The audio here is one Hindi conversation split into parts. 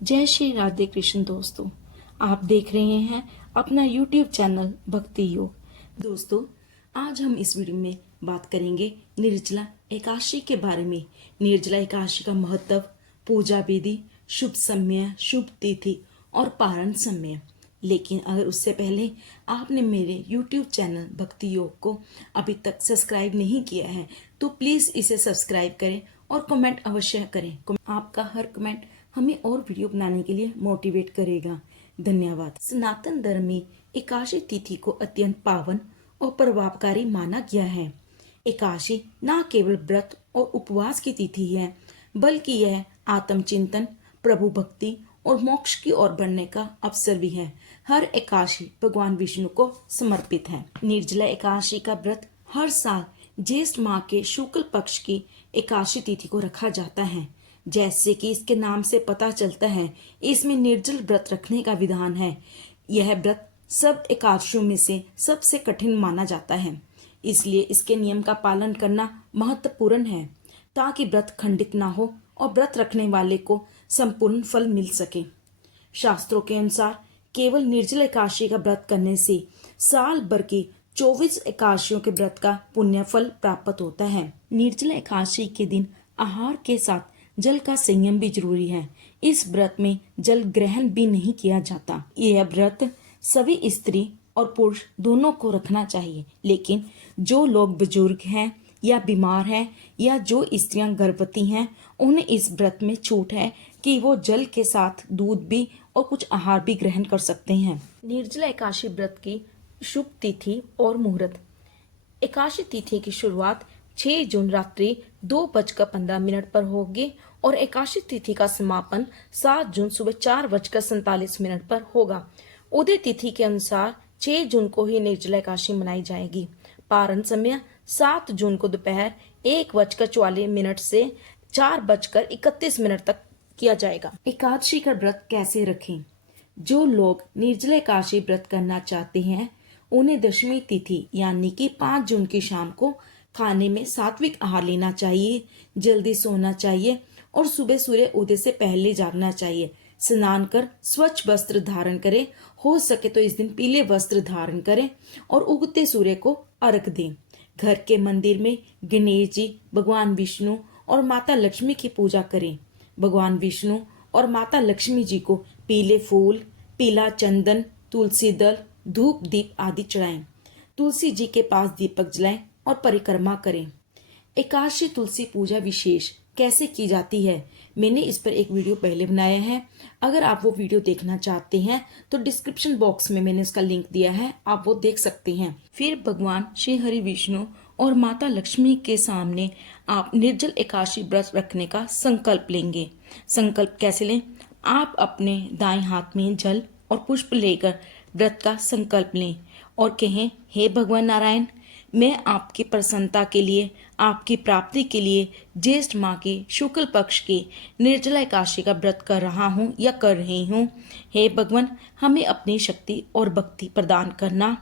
जय श्री राधे कृष्ण दोस्तों। आप देख रहे हैं अपना YouTube चैनल भक्ति योग। दोस्तों, आज हम इस वीडियो में बात करेंगे निर्जला एकादशी के बारे में। निर्जला एकादशी का महत्व, पूजा विधि, शुभ समय, शुभ तिथि और पारण समय। लेकिन अगर उससे पहले आपने मेरे YouTube चैनल भक्ति योग को अभी तक सब्सक्राइब नहीं किया है तो प्लीज़ इसे सब्सक्राइब करें और कमेंट अवश्य करें। आपका हर कमेंट हमें और वीडियो बनाने के लिए मोटिवेट करेगा। धन्यवाद। सनातन धर्म में एकादशी तिथि को अत्यंत पावन और प्रभावकारी माना गया है। एकादशी न केवल व्रत और उपवास की तिथि है, बल्कि यह आत्मचिंतन, प्रभु भक्ति और मोक्ष की ओर बढ़ने का अवसर भी है। हर एकादशी भगवान विष्णु को समर्पित है। निर्जला एकादशी का व्रत हर साल ज्येष्ठ माह के शुक्ल पक्ष की एकादशी तिथि को रखा जाता है। जैसे कि इसके नाम से पता चलता है, इसमें निर्जल व्रत रखने का विधान है। यह व्रत सब एकादशियों में से सबसे कठिन माना जाता है, इसलिए इसके नियम का पालन करना महत्वपूर्ण है ताकि व्रत खंडित ना हो और व्रत रखने वाले को संपूर्ण फल मिल सके। शास्त्रों के अनुसार केवल निर्जल एकादशी का व्रत करने से साल भर की 24 एकादशियों के व्रत का पुण्य फल प्राप्त होता है। निर्जला एकादशी के दिन आहार के साथ जल का संयम भी जरूरी है। इस व्रत में जल ग्रहण भी नहीं किया जाता। यह व्रत सभी स्त्री और पुरुष दोनों को रखना चाहिए, लेकिन जो लोग बुजुर्ग हैं या बीमार हैं या जो स्त्रियां गर्भवती हैं, उन्हें इस व्रत में छूट है कि वो जल के साथ दूध भी और कुछ आहार भी ग्रहण कर सकते हैं। निर्जला एकादशी व्रत की शुभ तिथि और मुहूर्त। एकादशी तिथि की शुरुआत 6 जून रात्रि 2:15 पर होगी और एकादशी तिथि का समापन 7 जून सुबह 4:47 पर होगा। उदय तिथि के अनुसार 6 जून को ही निर्जला एकादशी मनाई जाएगी। पारण समय 7 जून को दोपहर 1:44 से 4:31 तक किया जाएगा। एकादशी का व्रत कैसे रखें? जो लोग निर्जला एकादशी व्रत करना चाहते हैं, उन्हें दशमी तिथि यानी कि 5 जून की शाम को खाने में सात्विक आहार लेना चाहिए, जल्दी सोना चाहिए और सुबह सूर्य उदय से पहले जागना चाहिए। स्नान कर स्वच्छ वस्त्र धारण करें, हो सके तो इस दिन पीले वस्त्र धारण करें और उगते सूर्य को अर्घ दें। घर के मंदिर में गणेश जी, भगवान विष्णु और माता लक्ष्मी की पूजा करें। भगवान विष्णु और माता लक्ष्मी जी को पीले फूल, पीला चंदन, तुलसी दल, धूप दीप आदि चढ़ाएं। तुलसी जी के पास दीपक जलाएं और परिक्रमा करें। एकादशी तुलसी पूजा विशेष कैसे की जाती है, मैंने इस पर एक वीडियो पहले बनाया है। अगर आप वो वीडियो देखना चाहते हैं तो डिस्क्रिप्शन बॉक्स में मैंने उसका लिंक दिया है, आप वो देख सकते हैं। फिर भगवान श्री हरि विष्णु और माता लक्ष्मी के सामने आप निर्जल एकादशी व्रत रखने का संकल्प लेंगे। संकल्प कैसे लें? आप अपने दाएं हाथ में जल और पुष्प लेकर व्रत का संकल्प लें और कहें, हे भगवान नारायण, मैं आपकी प्रसन्नता के लिए, आपकी प्राप्ति के लिए ज्येष्ठ माह के शुक्ल पक्ष की निर्जला एकादशी का व्रत कर रहा हूँ या कर रही हूँ। हे भगवान, हमें अपनी शक्ति और भक्ति प्रदान करना।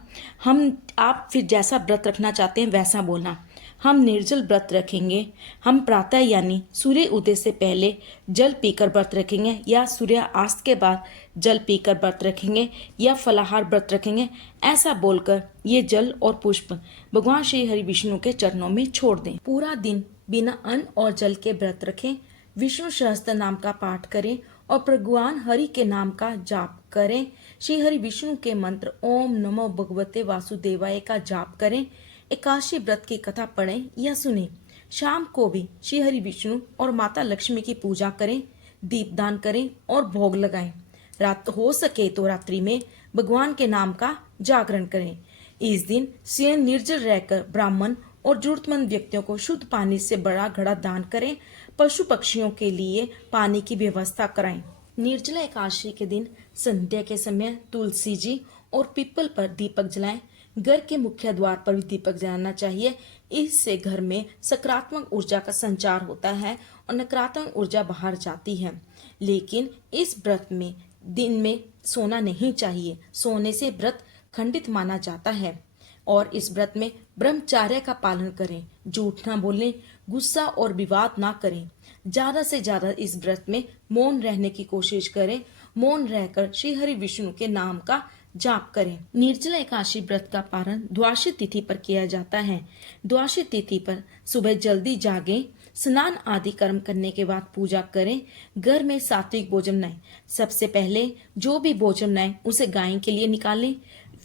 आप फिर जैसा व्रत रखना चाहते हैं वैसा बोलना। हम निर्जल व्रत रखेंगे। हम प्रातः यानी सूर्य उदय से पहले जल पीकर व्रत रखेंगे या सूर्यास्त के बाद जल पीकर व्रत रखेंगे या फलाहार व्रत रखेंगे। ऐसा बोलकर ये जल और पुष्प भगवान श्री हरि विष्णु के चरणों में छोड़ दें। पूरा दिन बिना अन्न और जल के व्रत रखें। विष्णु सहस्त्र नाम का पाठ करें और भगवान हरि के नाम का जाप करें। श्री हरि विष्णु के मंत्र ओम नमो भगवते वासुदेवाय का जाप करें। एकादशी व्रत की कथा पढ़ें या सुनें। शाम को भी श्री हरि विष्णु और माता लक्ष्मी की पूजा करें, दीपदान करें और भोग लगाएं। रात हो सके तो रात्रि में भगवान के नाम का जागरण करें। इस दिन स्वयं निर्जल रहकर ब्राह्मण और जरूरतमंद व्यक्तियों को शुद्ध पानी से बड़ा घड़ा दान करें। पशु पक्षियों के लिए पानी की व्यवस्था कराएं। निर्जला एकादशी के दिन संध्या के समय तुलसी जी और पीपल पर दीपक जलाएं। घर के मुख्य द्वार पर भी दीपक जलाना चाहिए। इससे घर में सकारात्मक ऊर्जा का संचार होता है और नकारात्मक ऊर्जा बाहर जाती है। लेकिन इस व्रत में दिन में सोना नहीं चाहिए। सोने से व्रत खंडित माना जाता है। और इस व्रत में ब्रह्मचर्य का पालन करें। झूठ ना बोलें, गुस्सा और विवाद ना करें। ज्यादा से ज्यादा इस व्रत में मौन रहने की कोशिश करें। मौन रहकर श्री हरि विष्णु के नाम का जाप करें। निर्जला एकादशी व्रत का पारण द्वादशी तिथि पर किया जाता है। द्वादशी तिथि पर सुबह जल्दी जागें, स्नान आदि कर्म करने के बाद पूजा करें। घर में सात्विक भोजन बनाएं। सबसे पहले जो भी भोजन बनाएं उसे गाय के लिए निकालें,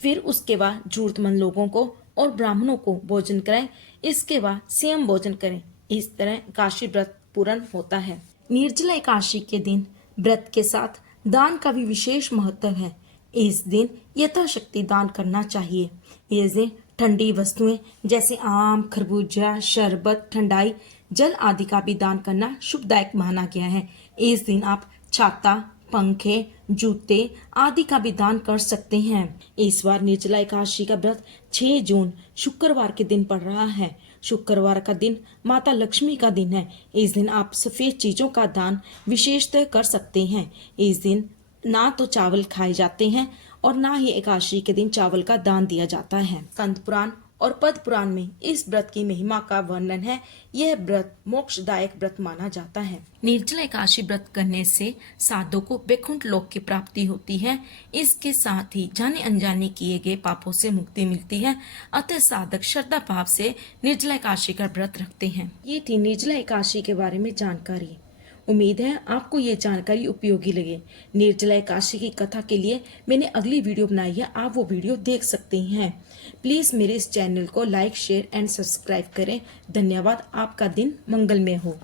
फिर उसके बाद जरूरतमंद लोगों को और ब्राह्मणों को भोजन कराएं। इसके बाद स्वयं भोजन करें। इस तरह एकादशी व्रत पूर्ण होता है। निर्जला एकादशी के दिन व्रत के साथ दान का भी विशेष महत्व है। इस दिन यथाशक्ति दान करना चाहिए। इस दिन ठंडी वस्तुएं जैसे आम, खरबूजा, शरबत, ठंडाई, जल आदि का भी दान करना शुभदायक माना गया है। इस दिन आप छाता, पंखे, जूते आदि का भी दान कर सकते हैं। इस बार निर्जला एकादशी का व्रत 6 जून शुक्रवार के दिन पड़ रहा है। शुक्रवार का दिन माता लक्ष्मी का दिन है। इस दिन आप सफेद चीजों का दान विशेषतः कर सकते हैं। इस दिन ना तो चावल खाए जाते हैं और ना ही एकादशी के दिन चावल का दान दिया जाता है। स्कंद पुराण और पद्म पुराण में इस व्रत की महिमा का वर्णन है। यह व्रत मोक्षदायक व्रत माना जाता है। निर्जला एकादशी व्रत करने से साधु को वैकुंठ लोक की प्राप्ति होती है। इसके साथ ही जाने अनजाने किए गए पापों से मुक्ति मिलती है। अतः साधक श्रद्धा भाव से निर्जला एकादशी का व्रत रखते हैं। ये थी निर्जला एकादशी के बारे में जानकारी। उम्मीद है आपको ये जानकारी उपयोगी लगे। निर्जला एकादशी की कथा के लिए मैंने अगली वीडियो बनाई है, आप वो वीडियो देख सकते हैं। प्लीज़ मेरे इस चैनल को लाइक, शेयर एंड सब्सक्राइब करें। धन्यवाद। आपका दिन मंगलमय हो।